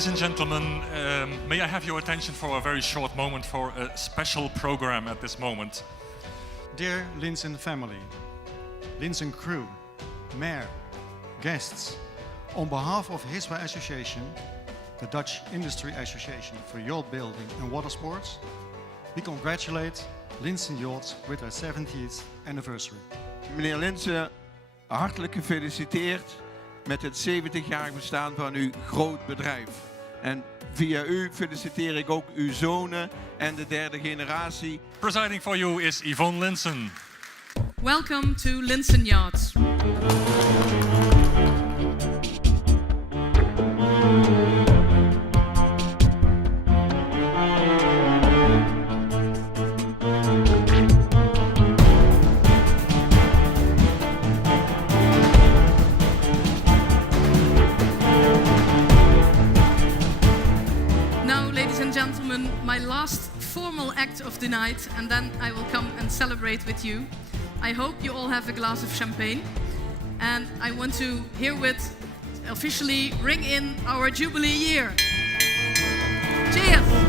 Ladies and gentlemen, may I have your attention for a very short moment for a special program at this moment. Dear Linssen family, Linssen crew, mayor, guests, on behalf of HISWA Association, the Dutch Industry Association for Yacht Building and Water Sports, we congratulate Linssen Yachts with their 70th anniversary. Meneer Linssen, hartelijk gefeliciteerd met het 70-jarig bestaan van uw groot bedrijf. En via u feliciteer ik ook uw zonen en de derde generatie. Presiding for you is Yvonne Linssen. Welcome to Linssen Yachts. Gentlemen, my last formal act of the night, and then I will come and celebrate with you. I hope you all have a glass of champagne, and I want to herewith officially ring in our Jubilee year. Cheers!